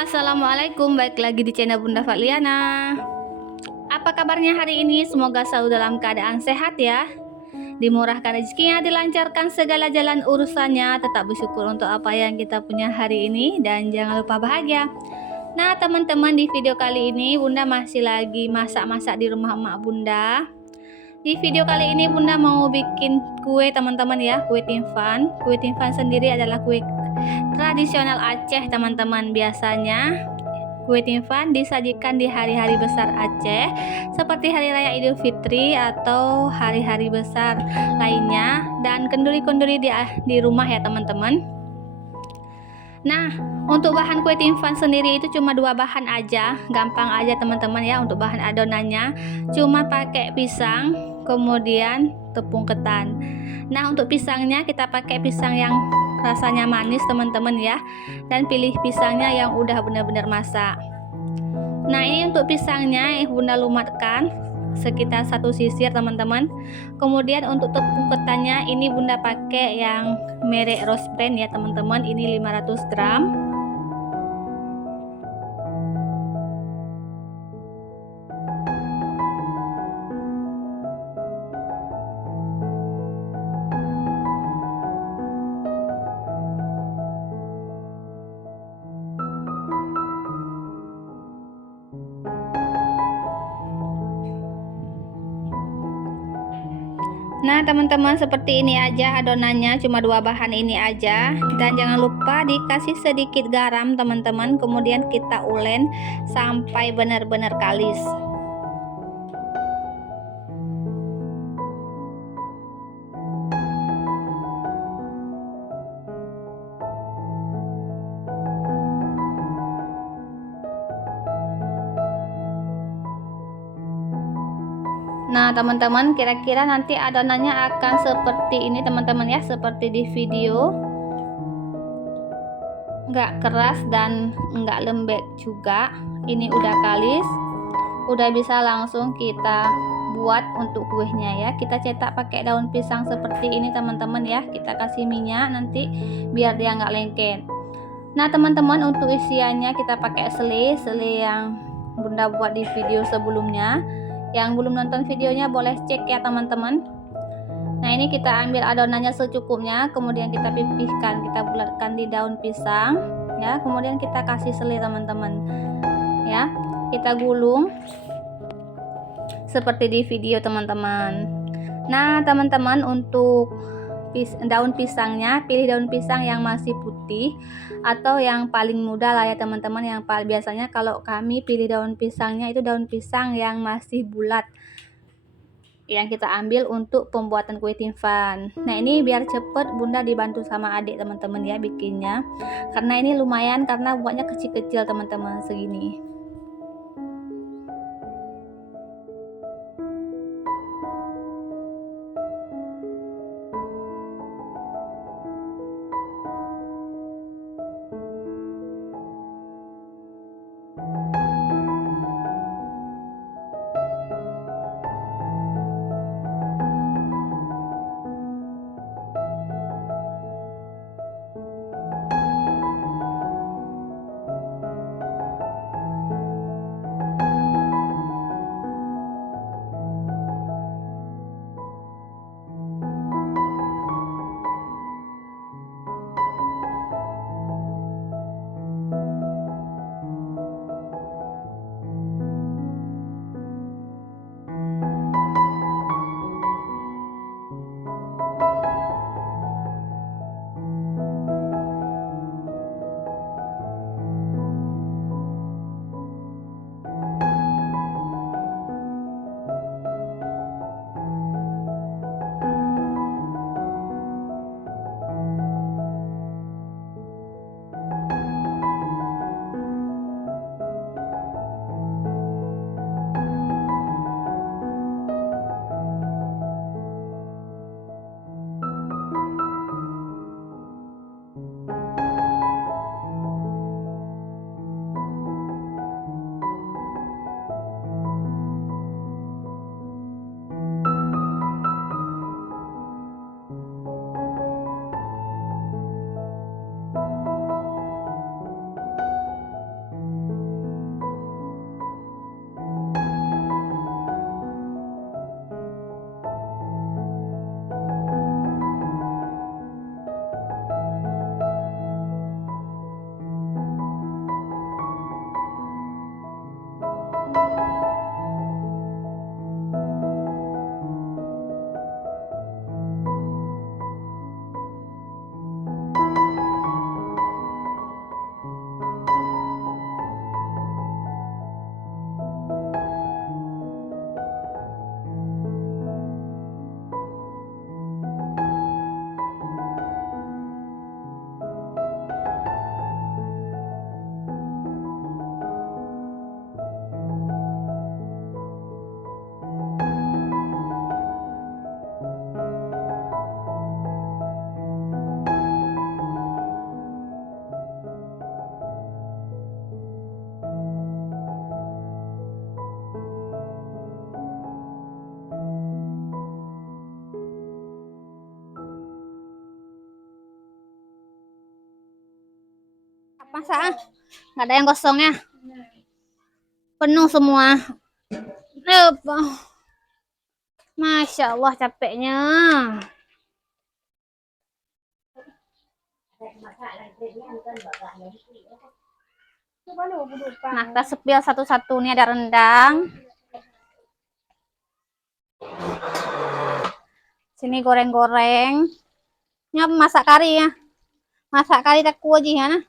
Assalamualaikum. Baik lagi di channel Bunda Fadliana. Apa kabarnya hari ini? Semoga selalu dalam keadaan sehat ya. Dimurahkan rezekinya, dilancarkan segala jalan urusannya. Tetap bersyukur untuk apa yang kita punya hari ini dan jangan lupa bahagia. Nah, teman-teman, di video kali ini Bunda masih lagi masak-masak di rumah emak Bunda. Di video kali ini Bunda mau bikin kue teman-teman ya, kue timphan. Kue timphan sendiri adalah kue tradisional Aceh teman-teman. Biasanya kue timphan disajikan di hari-hari besar Aceh seperti Hari Raya Idul Fitri atau hari-hari besar lainnya, dan kenduri-kenduri di rumah ya teman-teman. Nah, untuk bahan kue timphan sendiri itu cuma 2 bahan aja, gampang aja teman-teman ya. Untuk bahan adonannya cuma pakai pisang, kemudian tepung ketan. Nah, untuk pisangnya kita pakai pisang yang rasanya manis teman-teman ya, dan pilih pisangnya yang udah benar-benar masak. Nah, ini untuk pisangnya Bunda lumatkan sekitar 1 sisir teman-teman. Kemudian untuk tepung ketannya ini Bunda pakai yang merek Rose Brand ya teman-teman, ini 500 gram. Nah teman-teman, seperti ini aja adonannya, cuma 2 bahan ini aja. Dan jangan lupa dikasih sedikit garam teman-teman, kemudian kita ulen sampai benar-benar kalis. Nah teman-teman, kira-kira nanti adonannya akan seperti ini teman-teman ya, seperti di video. Nggak keras dan nggak lembek juga. Ini udah kalis, udah bisa langsung kita buat untuk kuenya ya. Kita cetak pakai daun pisang seperti ini teman-teman ya. Kita kasih minyak nanti biar dia nggak lengket. Nah teman-teman, untuk isiannya kita pakai sele yang Bunda buat di video sebelumnya. Yang belum nonton videonya boleh cek ya teman-teman. Nah, ini kita ambil adonannya secukupnya, kemudian kita pipihkan, kita bulatkan di daun pisang ya, kemudian kita kasih sele teman-teman ya. Kita gulung seperti di video teman-teman. Nah teman-teman, untuk daun pisangnya pilih daun pisang yang masih putih atau yang paling muda lah ya teman-teman. Yang biasanya kalau kami pilih daun pisangnya itu daun pisang yang masih bulat yang kita ambil untuk pembuatan kue timphan. Nah, ini biar cepet Bunda dibantu sama adik teman-teman ya bikinnya, karena ini lumayan, karena buatnya kecil-kecil teman-teman segini. Masa nggak ada yang kosong ya? Penuh semua. Apa? Masya Allah capeknya. Nah, kita sepil satu-satu. Nih ada rendang. Sini goreng-goreng. Ini apa masak kari ya? Masak kari tak kuah aja ya. Nah.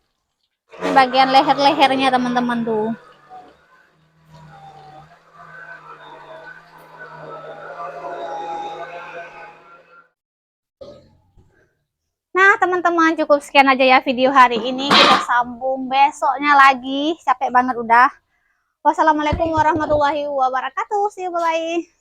Ini bagian leher-lehernya teman-teman tuh. Nah teman-teman, cukup sekian aja ya video hari ini. Kita sambung besoknya lagi. Capek banget udah. Wassalamualaikum warahmatullahi wabarakatuh. See you, bye.